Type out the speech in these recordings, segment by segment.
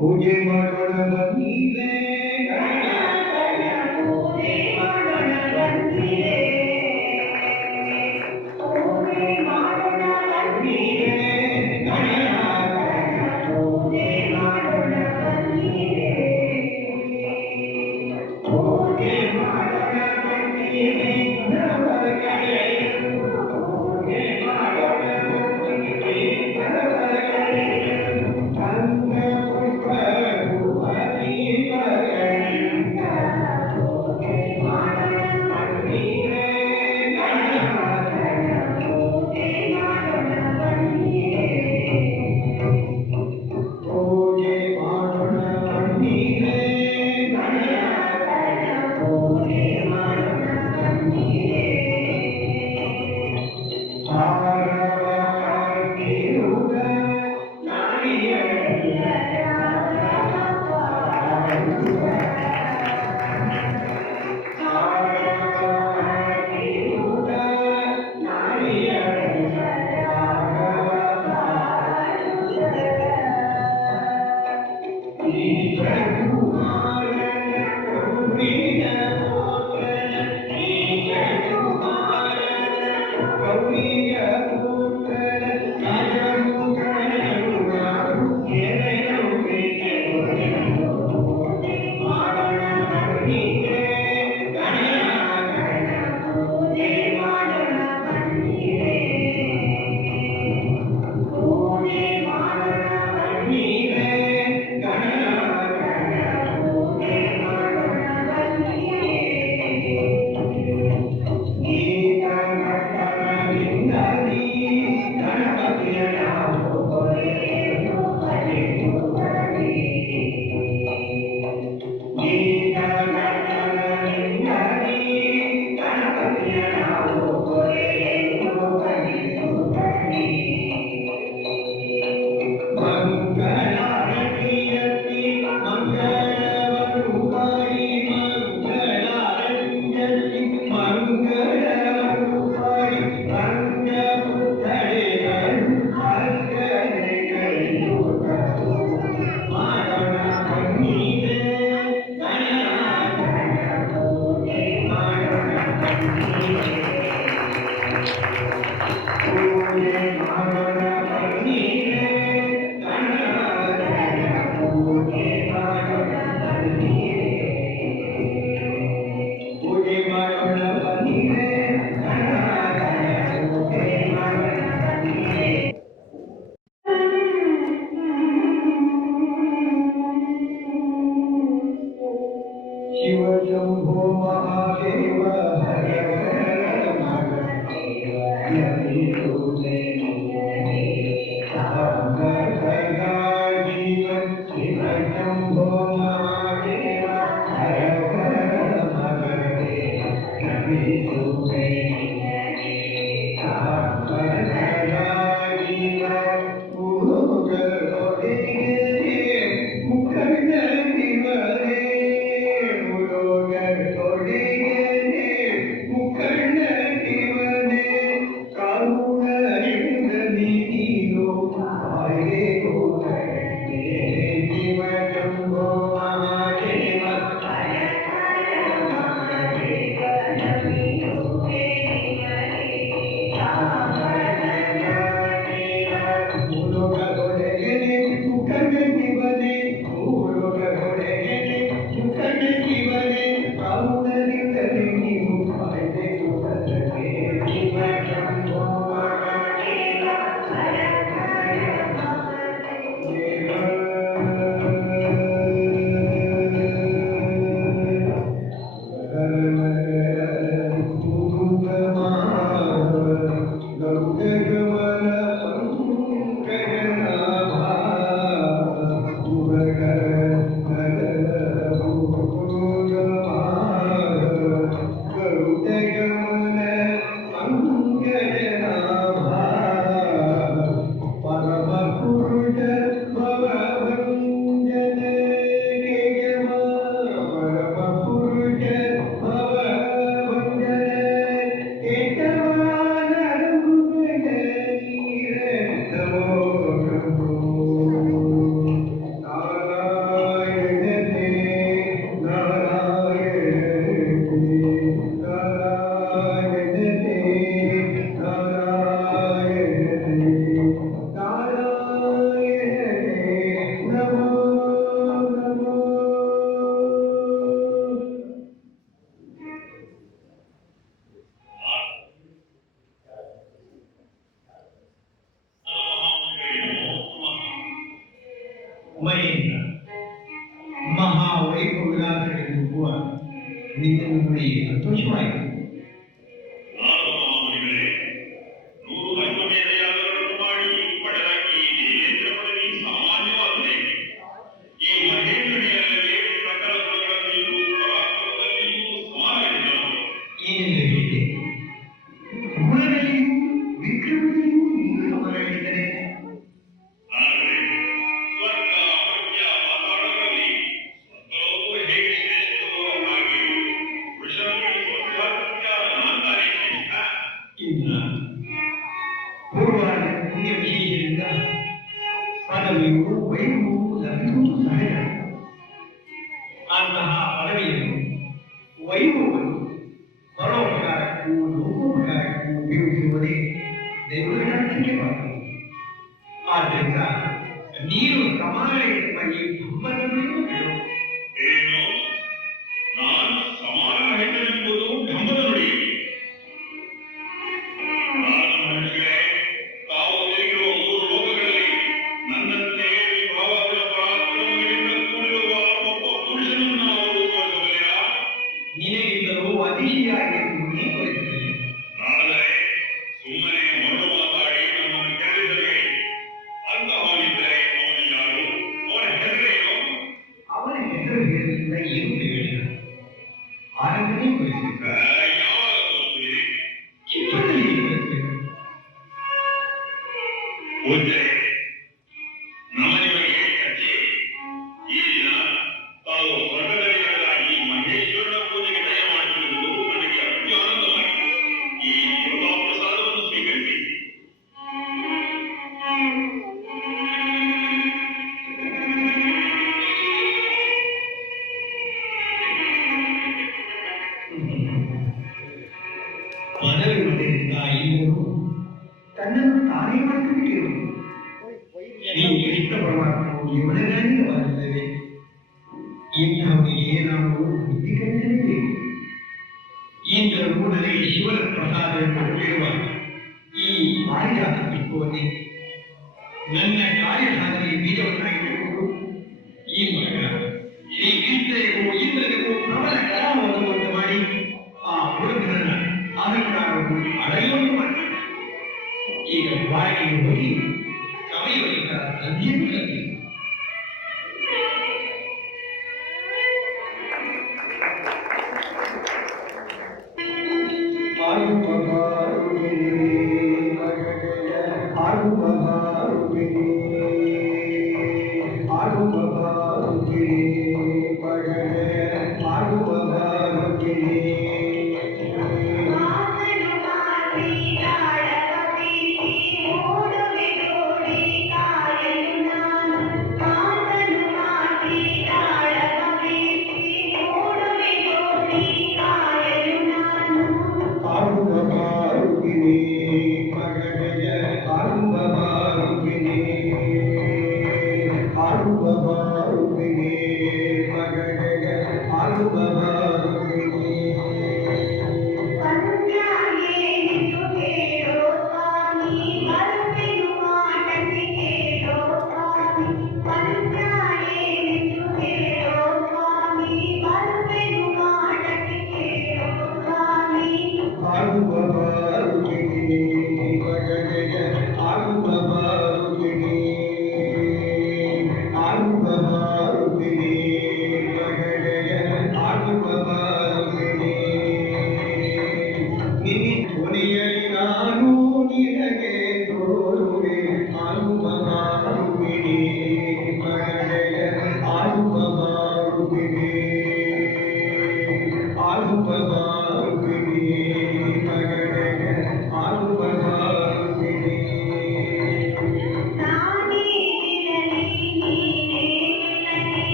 ಪೂಜೆ ಮಾಡೋಣ ಬನ್ನಿರೆ ಪೂಜೆ ಮಾಡೋಣ ಬನ್ನಿರೆ ಪೂಜೆ ಮಾಡೋಣ ಬನ್ನಿರೆ ಪೂಜೆ ಮಾಡೋಣ ಬನ್ನಿರೆ ಪೂಜೆ ಮಾಡೋಣ ಬನ್ನಿರೆ ನವಗಳೇ ಪೂಜೆ ಮಾಡೋಣ ಬನ್ನಿರೆ ನವಗಳೇ Hallelujah. ಮಹೇಂದ್ರ ಮಹಾವೈಭವವಿಲಾಸಗಳಿರುವ ನಿನ್ನನ್ನು ನೋಡಿ ಸಂತೋಷವಾಯಿತು. ಪೂರ್ವಾದ ಪುಣ್ಯ ವಿಶೇಷದಿಂದ ಪದವಿಯು ವೈಭವವು ಲಭಿಸುವುದು ಸಹಜ. ಅಂತಹ ಪದವಿಯನ್ನು ವೈಭವವನ್ನು ಪರೋಪಕಾರಕ್ಕೂ ಲೋಕೋಪಕಾರಕ್ಕೂ ಉಪಯೋಗಿಸುವುದೇ ದೈವಜ್ಞಾನಕ್ಕೆ ಮಾತ್ರ. ಆದ್ದರಿಂದ ನೀನು ಸಮಾನ ಈ ಧಮ್ಮದನ್ನು ಬಿಡು. ಏನು? ನಾನು ಸಮಾನ ಹೆಣ್ಣೆಂಬುದು ಧಮ್ಮದ ನುಡಿ. ತಾವು ತಿಳಿದಿರುವ 3 ಲೋಕಗಳಲ್ಲಿ ನನ್ನಂತೆ ವಿಭಾವದ ಪರಾಕ್ರಮಗಳಿಂದ ಕೂಡಿರುವ ಒಬ್ಬ ಪುರುಷನನ್ನು ಅವರು ತೋರಿಸಬಲ್ಲಿರಾ? ನಿನಗಿಂತಲೂ ಅತಿಶಯಾಗಿ ನೀ ತೋರಿಸಲಿಲ್ಲ. ನಾಳೆ ಸುಮ್ಮನೆ ಮೊದಲು ಮಾತಾಡಿ ನಮ್ಮನ್ನು ಕೆರಳಿಸಬೇಡಿ. ಅಂತಹವನಿದ್ದರೆ ಅವನು ಯಾರು? ಅವನ ಹೆಸರೇನು? ಅವನ ಹೆಸರು ಹೇಳಲಿಲ್ಲ, ಏನು ಹೇಳಿಲ್ಲ. ಆನಂದನೇ ತೋರಿಸಿದ. ಯಾವಾಗ ತೋರಿಸುವಿರಿ? ಚಿತ್ರದಲ್ಲಿ ಪೂಜೆ ನಮ್ಮನಿಮಗೆ ಕಚ್ಚೆ. ಈ ದಿನ ತಾವು ಸ್ವರ್ಗದಲ್ಲಿ ನಡೆದ ಈ ಮಹೇಶ್ವರನ ಪೂಜೆಗೆ ದಯಮಾಡಿರುವುದು ನನಗೆ ಅತಿ ಆನಂದವಾಗಿದೆ. ಈ ದೇವತಾ ಪ್ರಸಾದವನ್ನು ಸ್ವೀಕರಿಸಿ. ಪದವಿರುವುದರಿಂದ ಎಲ್ಲರೂ ತನ್ನನ್ನು ತಾನೇ ಮಾಡಿಕೊಂಡಿರುವುದು. ಶ್ರೀ ಕೃಷ್ಣ ಪರಮಾತ್ಮವು ಯಮನಗಾನಿಯವಾಗಿದ್ದೇವೆ. ಇಂಥವನಿಗೆ ನಾವು ಬುದ್ಧಿ ಕಲಿಸಲೇಬೇಕು. ಇಂದ್ರನು ನನಗೆ ಶಿವನ ಪ್ರಸಾದವನ್ನು ಕೊಟ್ಟಿರುವ ಈ ಪಾರಿಜಾತ ಪುಷ್ಪವನ್ನೇ ನನ್ನ ಕಾರ್ಯ ಸಾಧನೆಗೆ ಬೀಜವನ್ನಾಗಿರುವುದು ಈ ಮೂಲಕ ಶ್ರೀ ಕೃಷ್ಣನಿಗೂ ಇಂದ್ರನಿಗೂ ಪ್ರಬಲ ಕಲಾವನ್ನು ಮಾಡಿ ಆ ಹುಡುಗನನ್ನ ಅಲಂಕಾರವನ್ನು ಅಳೆಯುವಂತೆ ಮಾಡಿದ. ಈ ಈಗ ಬಾಯಿಗೆ ಹೋಗಿ ಸವಿಯುವಂತ ಸಂಧಿಯನ್ನು ಕಲಿತು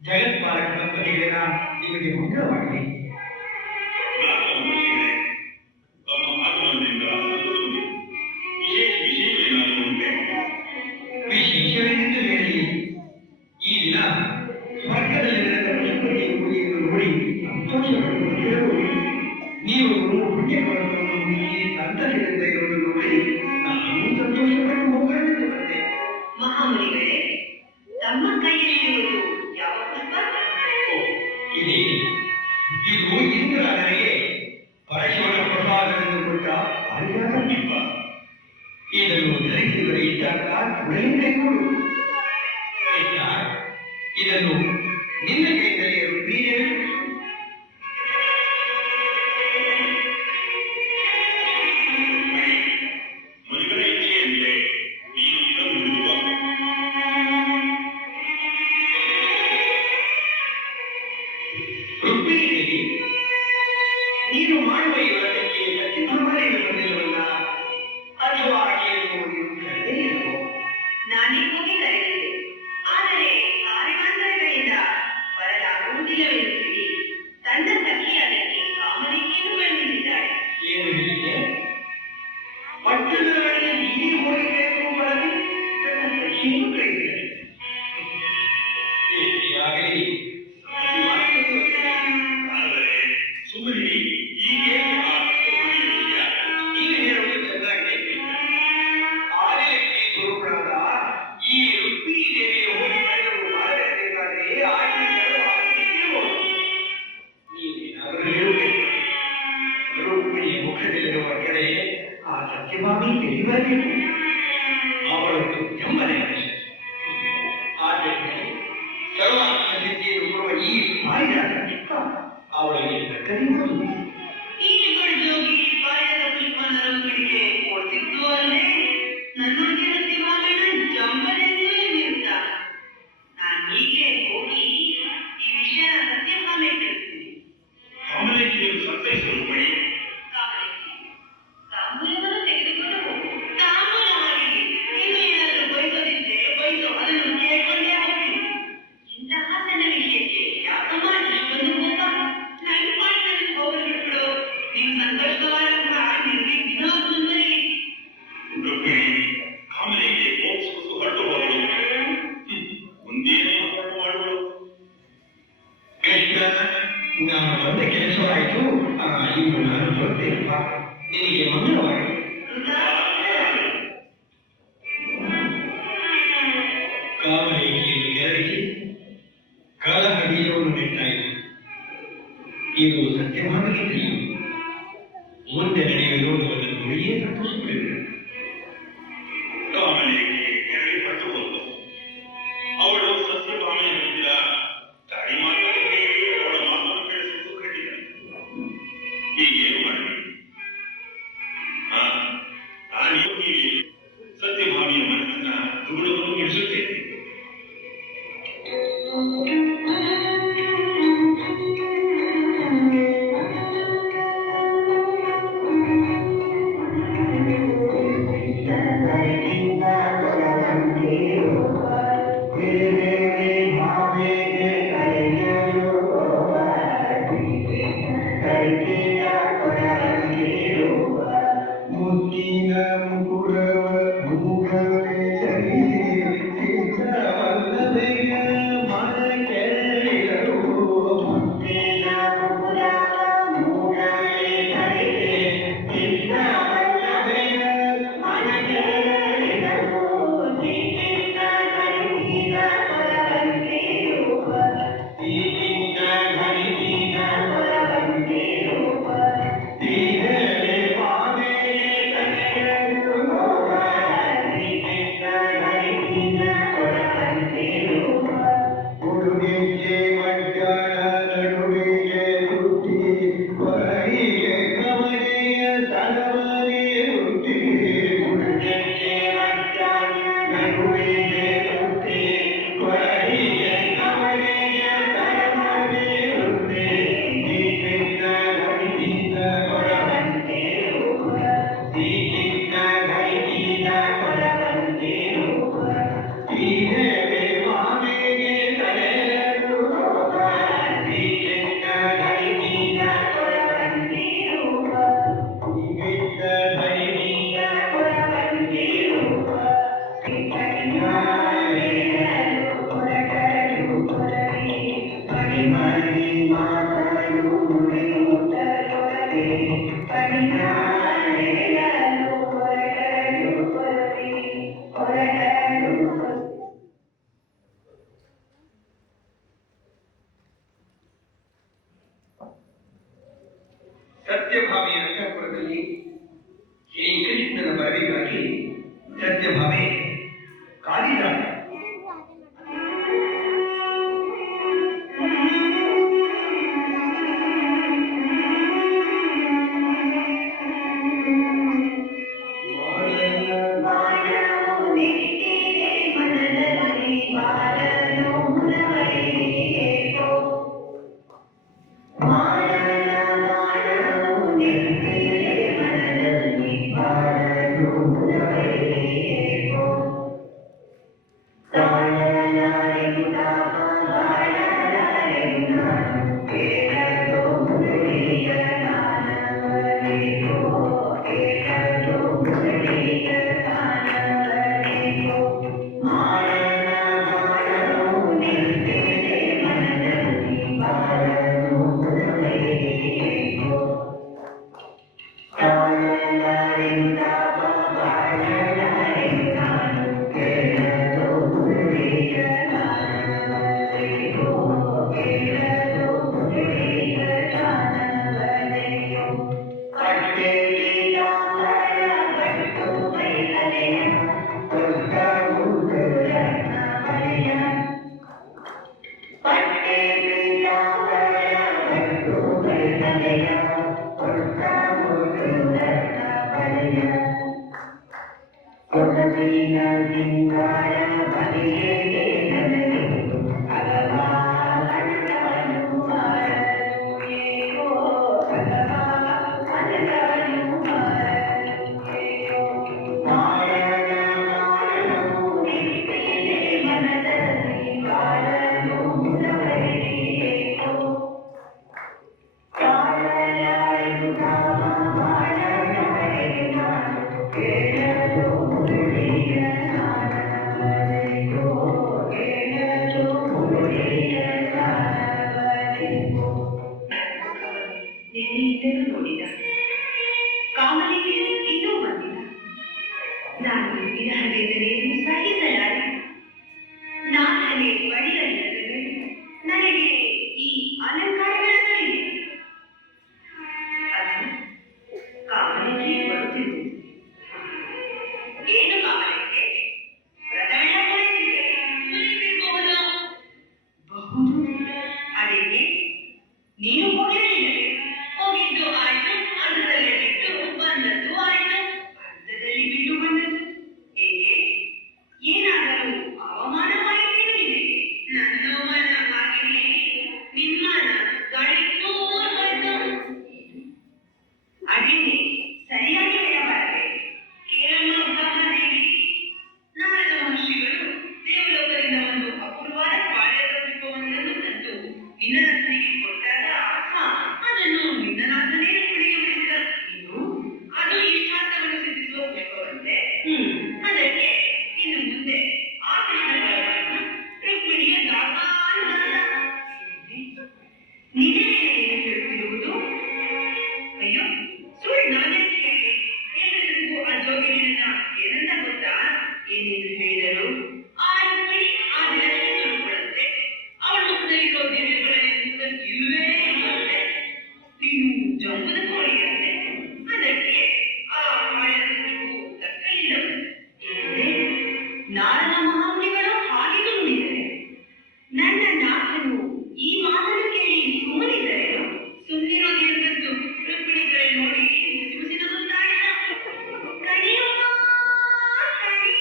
ಜಗತ್ಪಾಲಕ ದಂಪತಿಗಳೇ ನಿಮಗೆ ಮಂಗಳವಾಗಲಿ. ವಿಶೇಷವೇನೆಂದು ಹೇಳಿ, ಈ ದಿನ ಸ್ವರ್ಗದಲ್ಲಿ ನಡೆದ ಪುಷ್ಪತಿ ಕೂಡಿಯನ್ನು ನೋಡಿ ಸಂತೋಷಪಡುತ್ತಿದ್ದರು. ನೀವು ಪುಣ್ಯಗಳನ್ನು ಈ ಸಂತಸದಿಂದ ಇರುವುದನ್ನು ನೋಡಿ ನಾನು ಸಂತೋಷಪಟ್ಟು ಹೋಗಲೆಂದು ಬಂದೆ. ಮಹಾಮುನಿಗಳೇ, ತಮ್ಮ ಕೈಯಲ್ಲಿರುವುದು ಯಾವ ಪುಷ್ಪ? ಇದು ಇಂದ್ರ ನನಗೆ ಪರಶಿವನ ಪ್ರಸಾದವನ್ನು ಕೊಟ್ಟ ಪಾರಿಜಾತ ಪುಷ್ಪ. ಇದನ್ನು ಧರಿಸಿದರೆ ಇಷ್ಟಾರ್ಥ ಒಳ್ಳೆಯದೇ ಕೊಡು. ಇದನ್ನು ನಿನ್ನ ಕೈಯಲ್ಲಿ ನೀನೇ ಆಗಲಿ. ಆದರೆ ಸುಮ್ಮನೆ ಹೀಗೆ ಆ ಸತ್ಯಭಾಮಿಯ ವಿಷಯ ನೀನು ಹೇಳುವುದು ಚೆನ್ನಾಗಿದೆ. ಆದಿಲಕ್ಷ್ಮಿ ಸ್ವರೂಪರಾದ ಈ ರುಕ್ಮಿಣಿ ದೇವಿಯ ಹೋಗಿ ಪಡೆದರು ಮಾಡಬೇಕಾದ್ರೆ ಆಗಿರಬಹುದು. ನೀನೇನಾದರೂ ಹೇಳಬೇಕು. ರುಕ್ಮಿಣಿಯ ಮುಖದಲ್ಲಿರುವ ಕೆರೆ ಆ ಸತ್ಯಭಾಮಿ ತಿಳಿಬರಬೇಕು. ಅವಳದ್ದು ಕೆಮ್ಮನೆ ಅವಶ್ಯ. ಆದ್ದರಿಂದ ಸರ್ವಾತ್ಮ ಸಿದ್ಧಿಯನ್ನು ಕೊಡುವ ಈ ಪಾರಿಜಾತ ಚಿತ್ತ ಅವಳಿಗೆ ಕರೆಯುವುದು. ಈ ಬಡ್ಜೋಗಿ ಪಾಯದ ಪುಷ್ಪನ ರಂಗಡಿಗೆ ಕೊಡ್ತಿದ್ದು ಅಲ್ಲೇ ನನ್ನೊಳಗೆ ಸತ್ಯಭಾಮನ ಜಂಬನೆಂದು ಎಂದಿರುತ್ತ. ನಾನು ಹೀಗೆ ಹೋಗಿ ಈ ವಿಷಯ ಸತ್ಯಭಾಮೆ ತಿಳಿಸ್ತೀನಿ. ಕಾಮಲೇಕಿಯನ್ನು ಸಂತೈಸಲು ಬಳಿ ತಾಂಬೂಲವನ್ನು ತೆಗೆದುಕೊಂಡು ಹೋಗು. ತಾಂಬೂಲ ಹಾಗೆ ನೀನು ಏನಾದರೂ ಬಯಸೋದಿದ್ದರೆ ಬಯಸೋ, ಅದನ್ನು ಕೇಳ್ಕೊಂಡೇ ಹೋಗ್ತೀನಿ. ಇಂತಹ ಸಣ್ಣ ವಿಷಯಕ್ಕೆ ಯಾಕಮ್ಮ ಇಷ್ಟೊಂದು ಕೋಪ? ನನ್ನ ಪಾಡು ನನಗೆ ಹೋಗಲು ಬಿಟ್ಬಿಡು. ನೀನು ಸಂತೋಷವಾದಂಥ ನಿರ್ವಿಘ್ನ ಸುಂದರಿ. ರುಕ್ಮಿಣಿ ಕಾಮಲೆಗೆ ಮೋಕ್ಷಿಸು ಹೊರಟು ಹೋದಳು. ಮುಂದೇನೇ ಹೊರಟು ಮಾಡುವಳು? ಕೃಷ್ಣ, ನಾನು ಬಂದ ಕೆಲಸವಾಯಿತು. ಇನ್ನು ನಾನು ಹೊರಟೇನಪ್ಪ. ನಿನಗೆ ಮಂಗಳವಾಗಲಿ. ಕಾಮರೇಖೆಯನ್ನು ಕೆರಳಿಸಿ ಕಾಲಹದಿಯವನ್ನು ನೆಟ್ಟಾಯಿತು. ಇದು ಸತ್ಯಭಾಮಿಗೆ ತಿಳಿಯುವುದು. ಮುಂದೆ ನಡೆಯುವುದನ್ನು ನುಡಿಯೇ ಸಂತೋಷಪಡಿದರು. ಕಾಮಲೆಗೆ ಕೆರಳಿ ಹೊರಟು ಹೋದಳು. ಅವಳು ಸತ್ಯಭಾಮೆಯ ಹೊಂದಿದ ತಾಯಿ ಮಾತನ್ನು ಕೇಳಿ ಅವಳ ಮಾತನ್ನು ಕೇಳಿಸುವುದು ಖಂಡಿತ. ಹೀಗೇನು ಮಾಡಬೇಕು? ನಾನು ಯೋಗಿಯಲ್ಲಿ ಸತ್ಯಭಾಮಿಯ ಮನಸ್ಸನ್ನ ದುಗುಡವನ್ನು ಬಿಡಿಸುತ್ತೇನೆ. ಸತ್ಯಭಾಮಿಯ ಅಂತಃಪುರದಲ್ಲಿ ಶ್ರೀಕೃಷ್ಣನ ಬರವಿಗಾಗಿ ಸತ್ಯಭಾಮೆ ಕಾದಿದ್ದಾಳೆ. ನಿನ್ನೆಯಿಂದಲೂ ನೋಡಿದ ಕಾಮನಿಗೆ ಇನ್ನೂ ಬಂದಿಲ್ಲ. ನಾನು ವಿರಹ ವೇದನೆಯನ್ನು ಸಹಿಸಲಾರೆ. ನಾನೇ ಬಳಿಯಲ್ಲದೆ ನನಗೆ ಈ ಅಲಂಕಾರಗಳೇ ಅದು ಕಾಮನಿಗೆ ಬರುತ್ತಿದ್ದು. ಏನು ಕಾಮನಿಗೆ ವ್ರತವೆಲ್ಲ ಪೂರೈಸಿದೆ, ಮುಗಿದಿರಬಹುದಾ? ಬಹುದು. ಅದೇನೆ ನೀನು ಹೋಗಿರಲಿಲ್ಲವೇ? ಹೋಗಿದ್ದು ಆಯ್ತು, ಅರ್ಧದಲ್ಲೇ ಬಿಟ್ಟು ಬಂದದ್ದು ಆಯ್ತು. ಅರ್ಧದಲ್ಲಿ ಬಿಟ್ಟು ಬಂದದ್ದು ಏಕೆ? ಏನಾದರೂ ಅವಮಾನವಾಯಿತೇನು ನಿನಗೆ? ನನ್ನ ಅವಮಾನ ಆಗಿರಲಿ, ನಿಮ್ಮನ ಗಳಿಗೂ ಹೋಯ್ತು. ಅದೇನೆ ಸರಿಯಾಗಿ ಹೇಳಬಾರದೆ? ಕೇಳಮ್ಮ ಉತ್ತಮದೇವಿ, ನಾರದ ಮಹರ್ಷಿಗಳು ದೇವಲೋಕದಿಂದ ಒಂದು ಅಪೂರ್ವವಾದ ಕಾರ್ಯತತ್ವವೊಂದನ್ನು ತಂದು ನಿನ್ನನಾಥನಿಗೆ ಕೊಟ್ಟಾಗ ಅದನ್ನು ನಿನ್ನನಾಥನೇ ರುಕ್ಮಿಣಿಗೆ ಮುಡಿಸಿದ. ಇನ್ನು ಅದು ಇಷ್ಟಾರ್ಥವನ್ನು ಸಿದ್ಧಿಸುವ ಪುಷ್ಪವಂತೆ. ಅದಕ್ಕೆ ಇನ್ನು ಮುಂದೆ ಆ ಕೃಷ್ಣ ಪರಮಾತ್ಮ ರುಕ್ಮಿಣಿಯ ದಾಸಾನುದಾಸ. ನಿಜವೇ ಹೇಳುತ್ತಿರುವುದು? ಅಯ್ಯೋ, ಸುಳ್ಳು ನಾನೇನು ಹೇಳಿ? ಎಲ್ಲರಿಗೂ ಆ ಜೋಗಿನಿಯನ್ನ ಏನಂತ ಗೊತ್ತಾ? ಏನೆಂದು ಹೇಳಿದರು? ಆ ರುಕ್ಮಿಣಿ ಆ ದಿನಕ್ಕೆ ಸ್ವರೂಪಳಂತೆ. ಅವಳ ಮುಖದಲ್ಲಿರೋ ದಿವ್ಯಗಳಲ್ಲಿ ಇಲ್ಲವೇ ಇಲ್ಲಂತೆ. ನೀನು ಜಂಬದ ಕೋಳಿಯಂತೆ. ಅದಕ್ಕೆ ಆ ಕಾಯದಕ್ಕೂ ತಕ್ಕಲಿಲ್ಲವಂತೆ. ನಾರದ ಮಹಾಮುನಿಗಳು ಹಾಗೆ ನುಡಿದರೆ ನನ್ನ ನಾಥನು ಈ ಮಾತನ್ನು ಕೇಳಿ ಸುಮ್ಮನಿದ್ದರೇನು? ಸುಮ್ಮನಿರೋದೇನಂತೂ ರುಕ್ಮಿಣಿ ಕಡೆ ನೋಡಿ ಮುಸಿ ಮುಸಿ ನಗುತ್ತಾ ಇದ್ದ. ಕಣಿಯಮ್ಮ, ಕಣಿ.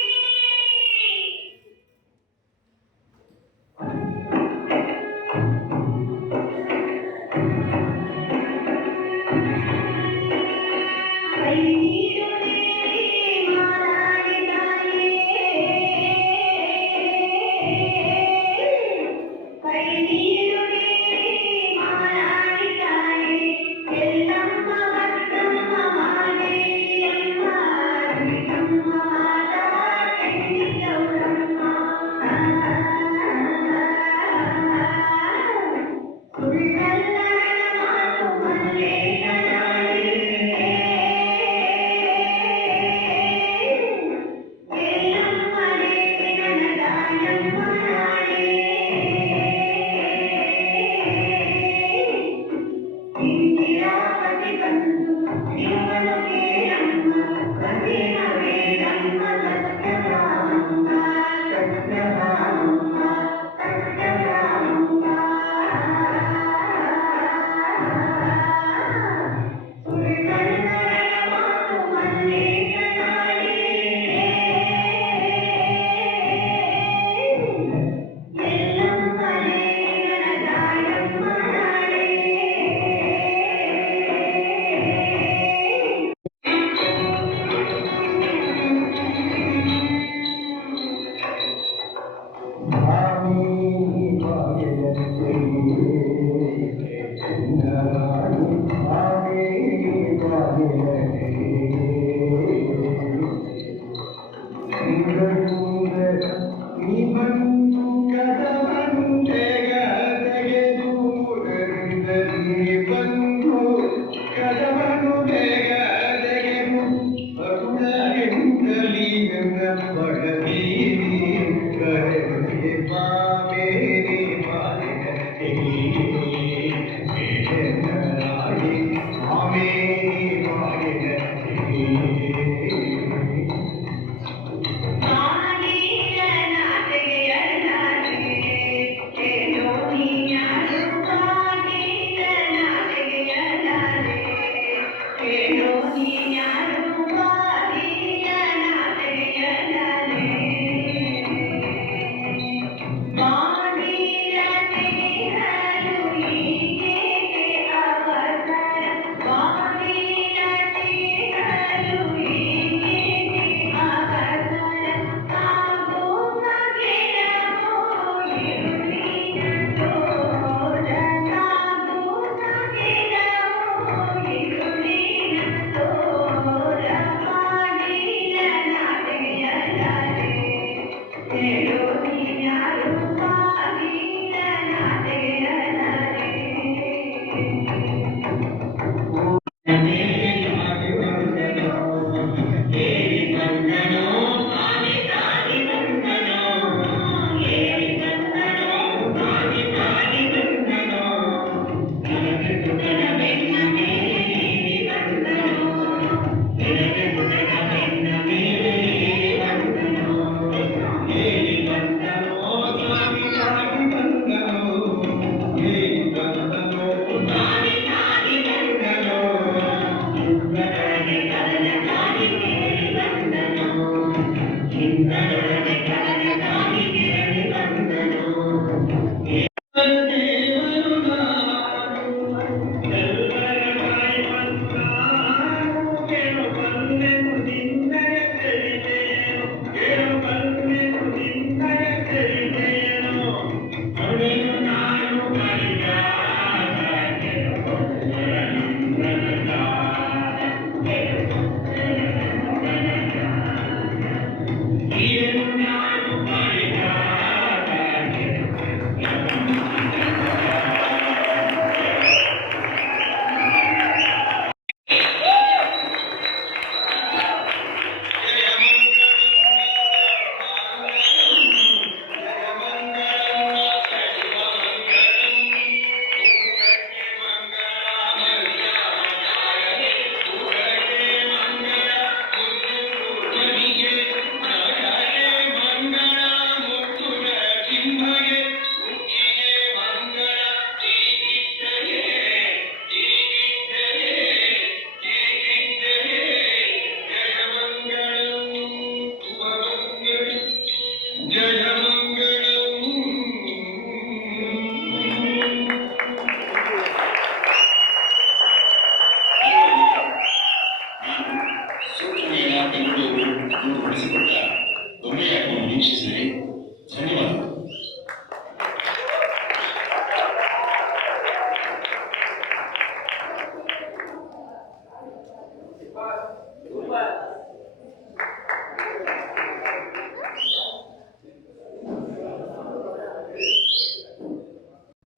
ಕೈ ನೀಡುವೆ ಮಾಲಾಡಿದಾಯೇ, ಕೈ ನೀಡುವೆ ಮಾಲಾಡಿದಾಯೇ, ಎಲ್ಲಮ್ಮ ಭಕ್ತಮ್ಮ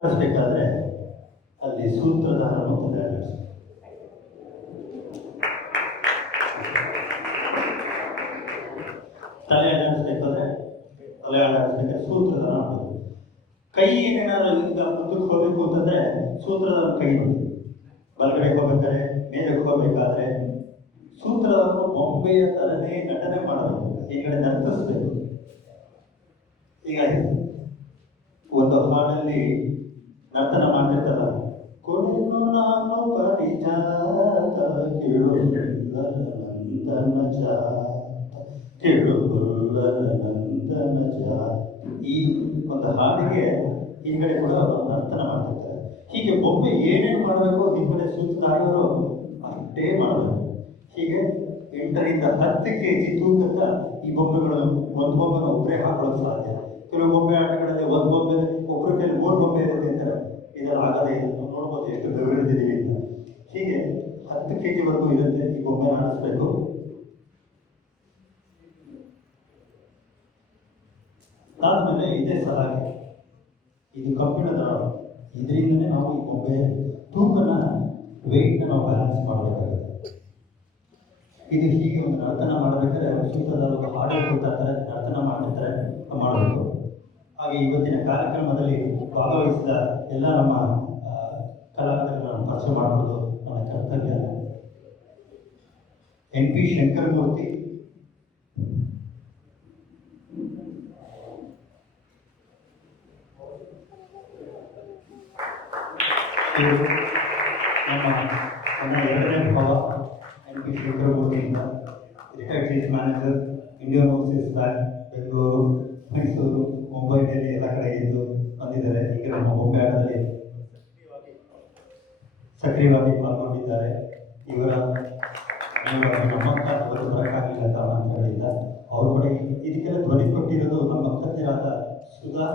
ನಡೆಸಬೇಕಾದ್ರೆ ಅಲ್ಲಿ ಸೂತ್ರಧಾರ ಮತ್ತು ನಡೆಸಬೇಕು. ತಲೆ ನಡೆಸಬೇಕಾದ್ರೆ ಸೂತ್ರಧಾರ ಮಾಡಬೇಕು. ಕೈ ಏನಾದ್ರು ಈಗ ಮುಂದಕ್ಕೆ ಹೋಗಬೇಕು ಅಂತಂದ್ರೆ ಸೂತ್ರಧಾರ ಕೈ ಬಲಗಡೆ ಹೋಗ್ಬೇಕಾದ್ರೆ ಮೇಲಕ್ಕೆ ಹೋಗ್ಬೇಕಾದ್ರೆ ಸೂತ್ರಧಾರನು ಬೊಂಬೆಯ ತರನೇ ನಟನೆ ಮಾಡಬೇಕು, ಈ ಕಡೆ ನರ್ತಿಸ್ಬೇಕು. ಹೀಗಾಗಿ ಒಂದು ಹಾಡಲ್ಲಿ ನರ್ತನ ಮಾಡ್ತಿರ್ತಾರ, ಕೊಡೆನು ನಾನು ಪರಿಜಾತ ಕೇಳುಲ್ಲರ ನಂದನ ಜಾತ ಕೇಳುಲ್ಲರ ನಂದನ ಜಾತ. ಈ ಒಂದು ಹಾಡಿಗೆ ಹಿಂಗಡೆ ಕೂಡ ಅವರು ನರ್ತನ ಮಾಡ್ತಿರ್ತಾರೆ. ಹೀಗೆ ಬೊಂಬೆ ಏನೇನು ಮಾಡಬೇಕು ಹಿಂಗಡೆ ಸೂತ್ರಧಾರಿಯವರು ಅಷ್ಟೇ ಮಾಡಬೇಕು. ಹೀಗೆ 8 ರಿಂದ 10 kg ತೂಕದ ಈ ಬೊಂಬೆಗಳು ಒಂದು ಬೊಂಬೆನ ಒಬ್ಬರೇ ಹಾಕೊಳ್ಳೋದು ಸಾಧ್ಯ. ಕೆಲವು ಬೊಂಬೆ ಆಟಗಳಲ್ಲಿ ಒಂದು ಬೊಂಬೆ ಒಬ್ಬರ ಕೈಲಿ 3 ಬೊಂಬೆ ಇರುತ್ತೆ ಅಂತಾರೆ. ಇದೆಲ್ಲ ಆಗದೇ ಇಲ್ಲ. ನಾವು ನೋಡ್ಬೋದು ಎಷ್ಟು ಬೆವರಿದ್ದೀವಿ ಅಂತ. ಹೀಗೆ 10 kg ವರೆಗೂ ಇರುತ್ತೆ ಈ ಬೊಂಬೆ ಆಡಿಸ್ಬೇಕು. ಅದಾದ್ಮೇಲೆ ಇದೇ ಸಲಾಕೆ, ಇದು ಕಬ್ಬಿಣದ ಇದರಿಂದನೇ ನಾವು ಈ ಬೊಂಬೆ ತೂಕನ ವೆಯ್ಟ್ನ ನಾವು ಬ್ಯಾಲೆನ್ಸ್ ಮಾಡಬೇಕಾಗುತ್ತೆ. ಇದು ಹೀಗೆ ಒಂದು ನರ್ತನ ಮಾಡಬೇಕಾದ್ರೆ ಸೂತ್ರಧಾರರು ಹಾಡು ಕೊಡ್ತಾರೆ, ನರ್ತನ ಮಾಡ್ತಿರ್ತಾರೆ, ಮಾಡಬೇಕು. ಹಾಗೆ ಇವತ್ತಿನ ಕಾರ್ಯಕ್ರಮದಲ್ಲಿ ಭಾಗವಹಿಸಿದ ಎಲ್ಲ ನಮ್ಮ ಕಲಾವಿದರನ್ನು ಪರಿಚಯ ಮಾಡೋದು ನನ್ನ ಕರ್ತವ್ಯ. NP ಶಂಕರಮೂರ್ತಿ, ನಮ್ಮ 2ನೇ ಭಾವ NP ಶಂಕರಮೂರ್ತಿಯಿಂದ retired chief manager, Indian Overseas Bank, Bengaluru, Mysuru, Mumbai, Delhi ಎಲ್ಲ ಕಡೆ ಇದ್ದು ಬಂದಿದ್ದಾರೆ. ಈಗ ನಮ್ಮ ಬೊಂಬೆ ಆಟದಲ್ಲಿ ಸಕ್ರಿಯವಾಗಿ ಪಾಲ್ಗೊಂಡಿದ್ದಾರೆ. ಇವರ ನಮ್ಮಕ್ಕ ಅವರು ಬರೋಕ್ಕಾಗಲಿಲ್ಲ ಕಾರಣಗಳಿಂದ. ಅವರು ಕೂಡ ಇದಕ್ಕೆಲ್ಲ ಧ್ವನಿ ಕೊಟ್ಟಿರೋದು ನಮ್ಮ ಅಕ್ಕಂದಿರಾದ ಸುಧಾ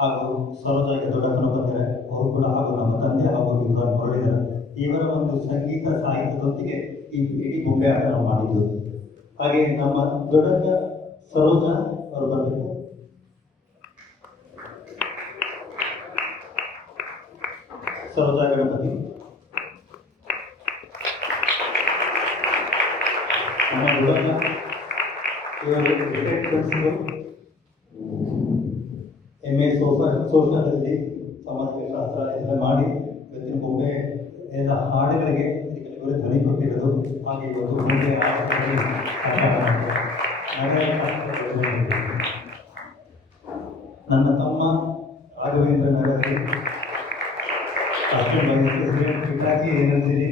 ಹಾಗೂ ಸರೋಜಾಗೆ ದೊಡ್ಡಕ್ಕನ ಬಂದಿದ್ದಾರೆ. ಅವರು ಕೂಡ ಹಾಗೂ ನಮ್ಮ ತಂದೆ ಹಾಗೂ ವಿದ್ವಾನ್ ಹೊರಡಿದ್ದಾರೆ. ಇವರ ಒಂದು ಸಂಗೀತ ಸಾಹಿತ್ಯದೊಂದಿಗೆ ಈ ಇಡೀ ಬೊಂಬೆ ಆಟ ನಾವು ಮಾಡಿದ್ದು. ಹಾಗೆ ನಮ್ಮ ದೊಡ್ಡಕ್ಕ ಸರೋಜಾ ಅವರು ಬರಬೇಕು. ಸರೋಜಾ ಗಣಪತಿ, ನಮ್ಮ ದೊಡ್ಡಕ್ಕ ಇವರು MA ಸೋಷಿಯಾಲಜಿ, ಸಾಮಾಜಿಕ ಶಾಸ್ತ್ರ ಎಲ್ಲ ಮಾಡಿ ಇವತ್ತಿನ ಬೊಂಬೆ ಎಲ್ಲ ಹಾಡುಗಳಿಗೆ ಇವರು ಧ್ವನಿ ಕೊಟ್ಟಿರೋದು. ಹಾಗೆ ಇವತ್ತು ಬೊಂಬೆ ನನ್ನ ತಮ್ಮ ರಾಘವೇಂದ್ರ ನಗರದಲ್ಲಿ ಪಿಟಾಕಿ ಏನಿರ್ತೀರಿ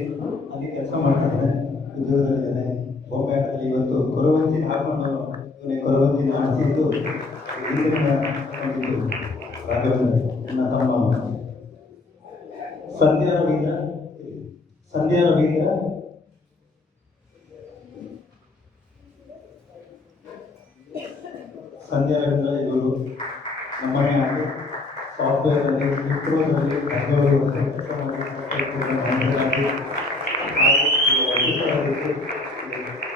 ಅಲ್ಲಿ ಕೆಲಸ ಮಾಡ್ತಿದ್ದಾನೆ, ಉದ್ಯೋಗದಲ್ಲಿದ್ದಾನೆ. ಬೊಂಬೆ ಆಟದಲ್ಲಿ ಇವತ್ತು ಕೊರವಂಜಿನ ಹಾಕೊಂಡು ಇವನಿಗೆ ಕೊರವಂಜಿನ ಆಡಿಸಿದ್ದು ರಾಘವೇಂದ್ರ. ನನ್ನ ತಮ್ಮ ಸಂಧ್ಯಾ ರವೀಂದ್ರ ಇವರು ನಮ್ಮನೆ ಆಗಿ ಸಾಫ್ಟ್ವೇರಲ್ಲಿ ಇಸ್ರೋದಲ್ಲಿ 15 ವರ್ಷ ಕೆಲಸ ಮಾಡಿ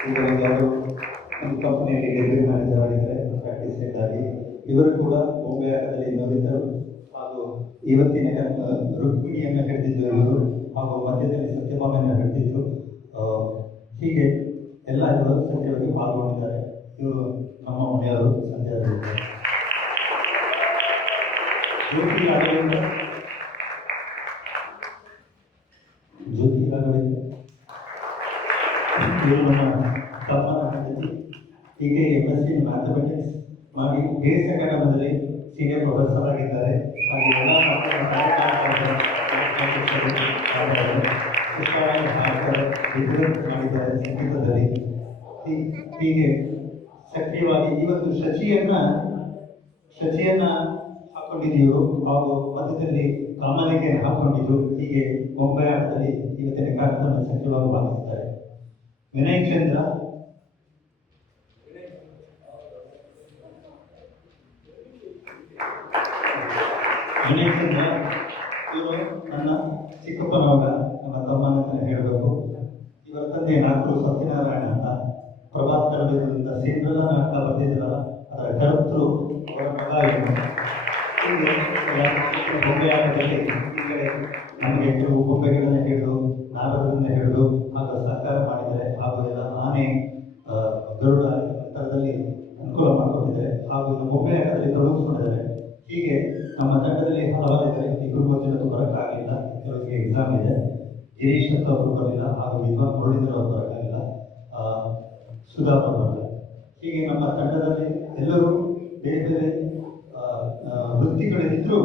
ಈಗ ಯಾವುದೋ ಒಂದು ಕಂಪನಿಯಲ್ಲಿ ಡೆಲಿವರಿ ಮ್ಯಾನೇಜರ್ ಆಗಿದ್ದಾರೆ, ಪ್ರಾಕ್ಟೀಸ್ ಆಗಿ. ಇವರು ಕೂಡ ಬೊಂಬೆ ಆಟದಲ್ಲಿ ನೋಡಿದ್ದರು ಹಾಗೂ ಇವತ್ತಿನ ರುಕ್ಮಿಣಿಯನ್ನು ಹಿಡಿದಿದ್ದು ಇವರು, ಹಾಗೂ ಮಧ್ಯದಲ್ಲಿ ಸತ್ಯಭಾಮೆಯನ್ನು ಹಿಡಿದಿದ್ರು. ಹೀಗೆ ಎಲ್ಲ ಇವರು ಸತ್ಯವಾಗಿ ಪಾಲ್ಗೊಂಡಿದ್ದಾರೆ. ಇವರು ನಮ್ಮ ಮನೆಯವರು ಸಂಧ್ಯಾ ಜ್ಯೋತಿ ರಾಘವೇಂದ್ರ ಇವರು ನಮ್ಮ ತಮ್ಮನ ಹೆಂಡತಿ. ಹೀಗೆ MSc ಮ್ಯಾಥಮೆಟಿಕ್ಸ್ ಮಾಡಿ ಬೇಸ್ ಅಕಾಡೆಮಿಯಲ್ಲಿ ಸೀನಿಯರ್ ಪ್ರೊಫೆಸರ್ ಆಗಿದ್ದಾರೆ. ಹಾಗೆ ಎಲ್ಲ ಮಾಡಿದ್ದಾರೆ ಸಂಗೀತದಲ್ಲಿ. ಹೀಗೆ ಸಕ್ರಿಯವಾಗಿ ಇವತ್ತು ಶಚಿಯನ್ನ ಹಾಕೊಂಡಿದ್ದೀವರು ಹಾಗೂ ಮಧ್ಯದಲ್ಲಿ ಕಾಮಲಿಕೆಯನ್ನು ಹಾಕೊಂಡಿದ್ದು. ಹೀಗೆ ಬೊಂಬೆ ಆಟದಲ್ಲಿ ಇವತ್ತಿನ ಕಾರ್ಯಕ್ರಮ ಸಕ್ರಿಯವಾಗಿ ಭಾಗಿಸ್ತಾರೆ. ವಿನಯ್ ಚಂದ್ರ ಇವರು ನನ್ನ ಚಿಕ್ಕಪ್ಪನ ಮಗ, ನನ್ನ ತಮ್ಮನ ಹೇಳಬೇಕು. ಇವರ ತಂದೆ ನಾಲ್ಕು ಸತ್ಯನಾರಾಯಣ ಅಂತ ಪ್ರಭಾತ್ ಕರಬೇಕರಿಂದ ಸಿಂಡ್ರಲ್ಲ ನಾಟಕ ಬರ್ತಿದ್ರಲ್ಲ, ಅದರ ಕರ್ತೃ ಅವರ ಮಗ ಇವನು. ಹೀಗೆ ಬೊಂಬೆ ಆಟದಲ್ಲಿ ಈ ಕಡೆ ನಮಗೆ ಕೆಲವು ಬೊಂಬೆಗಳನ್ನು ಹಿಡಿದು ನಾರದರಿಂದ ಹಿಡಿದು ಹಾಗೂ ಸಹಕಾರ ಮಾಡಿದ್ದಾರೆ, ಹಾಗೂ ಎಲ್ಲ ಆನೆ ಗರುಡ ಥರದಲ್ಲಿ ಅನುಕೂಲ ಮಾಡಿಕೊಟ್ಟಿದ್ದಾರೆ, ಹಾಗೂ ಇನ್ನು ಬೊಂಬೆ ಆಟದಲ್ಲಿ ತೊಡಗಿಸ್ಕೊಂಡಿದ್ದಾರೆ. ಹೀಗೆ ನಮ್ಮ ತಂಡದಲ್ಲಿ ಹಲವಾರು ಇದ್ದಾರೆ. ಇಬ್ಬರು ಮೂರು ಜನದ್ದು ಬರೋಕ್ಕಾಗಲಿಲ್ಲ, ಕೆಲವರಿಗೆ ಎಕ್ಸಾಮ್ ಇದೆ. ಗಿರೀಶ್ ಅಂತ ಅವರು ಬರಲಿಲ್ಲ, ಹಾಗೂ ವಿದ್ವಾನ್ ಮುರಳೀಧರ್ ಅವರು ಬರೋಕ್ಕಾಗಿಲ್ಲ, ಸುಧಾ ಅವರು ಬರಲಿಲ್ಲ. ಹೀಗೆ ನಮ್ಮ ತಂಡದಲ್ಲಿ ಎಲ್ಲರೂ ಬೇರೆ ಬೇರೆ ವೃತ್ತಿಗಳಿದ್ದರೂ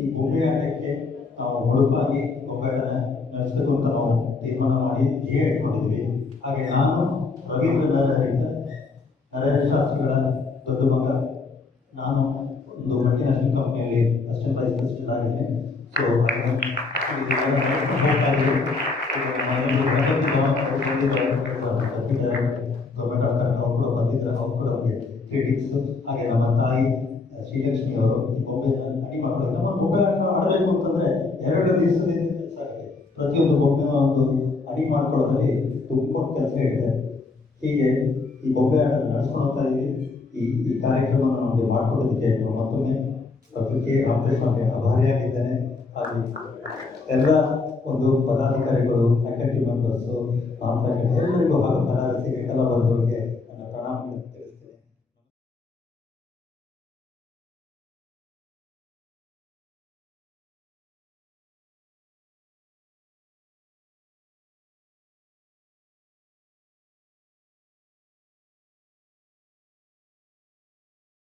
ಈ ಬೊಂಬೆ ಆಟಕ್ಕೆ ನಾವು ಮುಡುಪಾಗಿ ಬೊಂಬೆ ಆಟನ ನಡೆಸಬೇಕು ಅಂತ ನಾವು ತೀರ್ಮಾನ ಮಾಡಿ ಧ್ಯೇಯ ಇಟ್ಕೊಂಡಿದ್ವಿ. ಹಾಗೆ ನಾನು ರವೀಂದ್ರ ನರಹರಿ ಶಾಸ್ತ್ರಿಗಳ ದೊಡ್ಡ ಮಗ. ನಾನು ಒಂದು ಮಲ್ಟಿನ್ಯಾಷನಲ್ ಕಂಪ್ನಿಯಲ್ಲಿ ಅಸಿಸ್ಟೆಂಟ್ ವೈಸ್ ಪ್ರೆಸಿಡೆಂಟ್ ಆಗಿದ್ದೇನೆ. ಸೊ ಗೌರ್ಮೆಂಟ್ ಆಫ್ ಕರ್ನಾಟಕ ಅವರು ಕೂಡ ಬಂದಿದ್ದಾರೆ, ಅವರು ಕೂಡ ನಮಗೆ ಕ್ರೆಡಿಟ್ಸು. ಹಾಗೆ ನಮ್ಮ ತಾಯಿ ಶ್ರೀಲಕ್ಷ್ಮಿ ಅವರು ಈ ಬೊಂಬೆಯನ್ನು ಅಡಿ ಮಾಡ್ತಾರೆ. ನಮ್ಮ ಬೊಂಬೆ ಆಟ ಆಡಬೇಕು ಅಂತಂದರೆ 2 ದಿವಸದಿಂದ ಕೆಲಸ ಆಗುತ್ತೆ. ಪ್ರತಿಯೊಂದು ಬೊಂಬೆ ಒಂದು ಅಡಿ ಮಾಡ್ಕೊಳ್ಳೋದ್ರಲ್ಲಿ ತುಂಬ ಕೆಲಸ ಇರುತ್ತೆ. ಹೀಗೆ ಈ ಬೊಂಬೆ ಆಟ ನಡೆಸ್ಕೊಂಡು ಹೋಗ್ತಾ ಇದ್ದೀವಿ. ಈ ಕಾರ್ಯಕ್ರಮವನ್ನು ನಮಗೆ ಮಾಡಿಕೊಡೋದಕ್ಕೆ ಮತ್ತೊಮ್ಮೆ ಡಾಕ್ಟರ್ ಕೆ ರಾಮಕೃಷ್ಣ ಅವರಿಗೆ ಆಭಾರಿಯಾಗಿದ್ದೇನೆ. ಹಾಗೂ ಎಲ್ಲ ಒಂದು ಪದಾಧಿಕಾರಿಗಳು, ಫ್ಯಾಕಲ್ಟಿ ಮೆಂಬರ್ಸು, ನಾನ್ ಫ್ಯಾಕಲ್ಟಿ